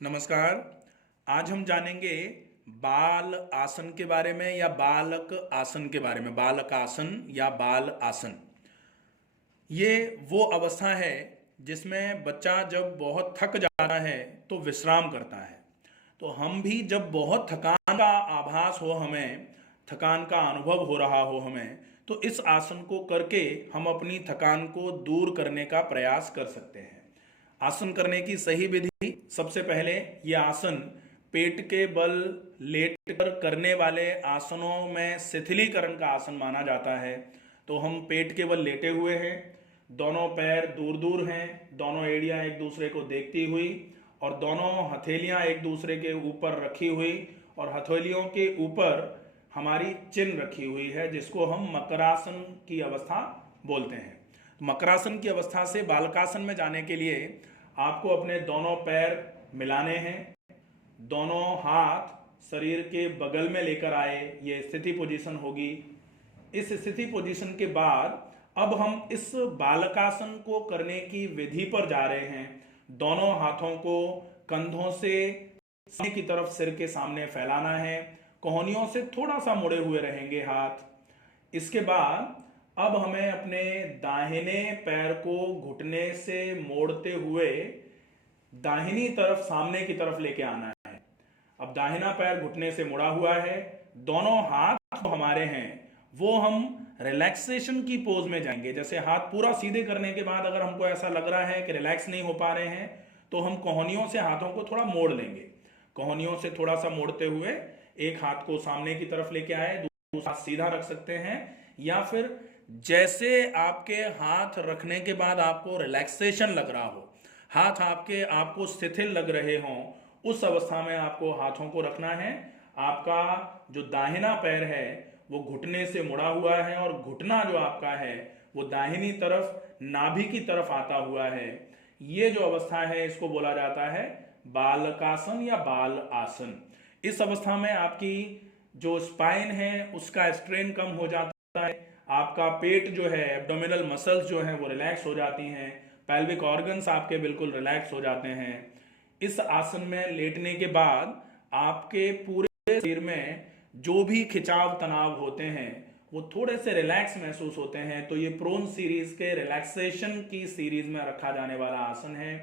नमस्कार। आज हम जानेंगे बाल आसन के बारे में या बालक आसन के बारे में। बालक आसन या बाल आसन ये वो अवस्था है जिसमें बच्चा जब बहुत थक जाता है तो विश्राम करता है। तो हम भी जब बहुत थकान का आभास हो, हमें थकान का अनुभव हो रहा हो हमें, तो इस आसन को करके हम अपनी थकान को दूर करने का प्रयास कर सकते हैं। आसन करने की सही विधि, सबसे पहले ये आसन पेट के बल लेट कर करने वाले आसनों में शिथिलीकरण का आसन माना जाता है। तो हम पेट के बल लेटे हुए हैं, दोनों पैर दूर दूर हैं, दोनों एड़ियां एक दूसरे को देखती हुई और दोनों हथेलियां एक दूसरे के ऊपर रखी हुई और हथेलियों के ऊपर हमारी चिन रखी हुई है, जिसको हम मकरासन की अवस्था बोलते हैं। मकरासन की अवस्था से बालकासन में जाने के लिए आपको अपने दोनों पैर मिलाने हैं, दोनों हाथ शरीर के बगल में लेकर आए, ये स्थिति पोजीशन होगी। इस स्थिति पोजीशन के बाद अब हम इस बालकासन को करने की विधि पर जा रहे हैं। दोनों हाथों को कंधों से सामने की तरफ सिर के सामने फैलाना है, कोहनियों से थोड़ा सा मुड़े हुए रहेंगे हाथ। इसके बाद अब हमें अपने दाहिने पैर को घुटने से मोड़ते हुए दाहिनी तरफ सामने की तरफ लेके आना है। अब दाहिना पैर घुटने से मुड़ा हुआ है, दोनों हाथ जो हमारे हैं वो हम रिलैक्सेशन की पोज में जाएंगे। जैसे हाथ पूरा सीधे करने के बाद अगर हमको ऐसा लग रहा है कि रिलैक्स नहीं हो पा रहे हैं, तो हम कोहनियों से हाथों को थोड़ा मोड़ लेंगे। कोहनियों से थोड़ा सा मोड़ते हुए एक हाथ को सामने की तरफ लेके आए, दूसरा हाथ सीधा रख सकते हैं, या फिर जैसे आपके हाथ रखने के बाद आपको रिलैक्सेशन लग रहा हो, हाथ आपको शिथिल लग रहे हों, उस अवस्था में आपको हाथों को रखना है। आपका जो दाहिना पैर है वो घुटने से मुड़ा हुआ है और घुटना जो आपका है वो दाहिनी तरफ नाभि की तरफ आता हुआ है। ये जो अवस्था है इसको बोला जाता है बालकासन या बाल आसन। इस अवस्था में आपकी जो स्पाइन है उसका स्ट्रेन कम हो जाता है, आपका पेट जो है, एब्डोमिनल मसल्स जो हैं वो रिलैक्स हो जाती हैं, पेल्विक ऑर्गन्स आपके बिल्कुल रिलैक्स हो जाते हैं। इस आसन में लेटने के बाद आपके पूरे शरीर में जो भी खिंचाव तनाव होते हैं वो थोड़े से रिलैक्स महसूस होते हैं। तो ये प्रोन सीरीज के रिलैक्सेशन की सीरीज में रखा जाने वाला आसन है।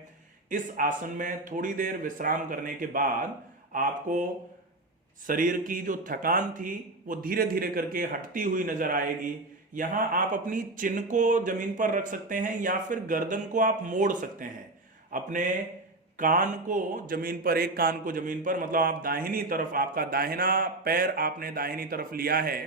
इस आसन में थोड़ी देर विश्राम करने के बाद आपको शरीर की जो थकान थी वो धीरे धीरे करके हटती हुई नजर आएगी। यहां आप अपनी चिन को जमीन पर रख सकते हैं या फिर गर्दन को आप मोड़ सकते हैं। अपने कान को जमीन पर, एक कान को जमीन पर, मतलब आप दाहिनी तरफ, आपका दाहिना पैर आपने दाहिनी तरफ लिया है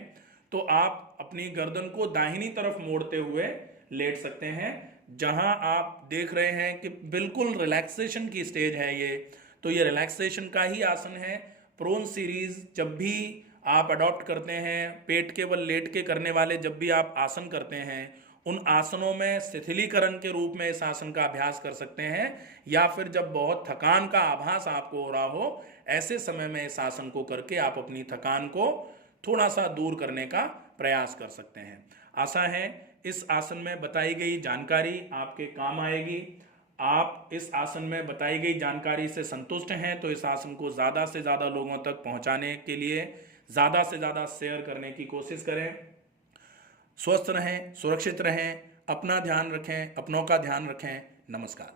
तो आप अपनी गर्दन को दाहिनी तरफ मोड़ते हुए लेट सकते हैं। जहां आप देख रहे हैं कि बिल्कुल रिलैक्सेशन की स्टेज है ये, तो ये रिलैक्सेशन का ही आसन है। प्रोन सीरीज जब भी आप अडॉप्ट करते हैं, पेट के बल लेट के करने वाले जब भी आप आसन करते हैं, उन आसनों में शिथिलीकरण के रूप में इस आसन का अभ्यास कर सकते हैं, या फिर जब बहुत थकान का आभास आपको हो रहा हो, ऐसे समय में इस आसन को करके आप अपनी थकान को थोड़ा सा दूर करने का प्रयास कर सकते हैं। आशा है इस आसन में बताई गई जानकारी आपके काम आएगी। आप इस आसन में बताई गई जानकारी से संतुष्ट हैं तो इस आसन को ज़्यादा से ज़्यादा लोगों तक पहुंचाने के लिए ज़्यादा से ज़्यादा शेयर करने की कोशिश करें। स्वस्थ रहें, सुरक्षित रहें, अपना ध्यान रखें, अपनों का ध्यान रखें। नमस्कार।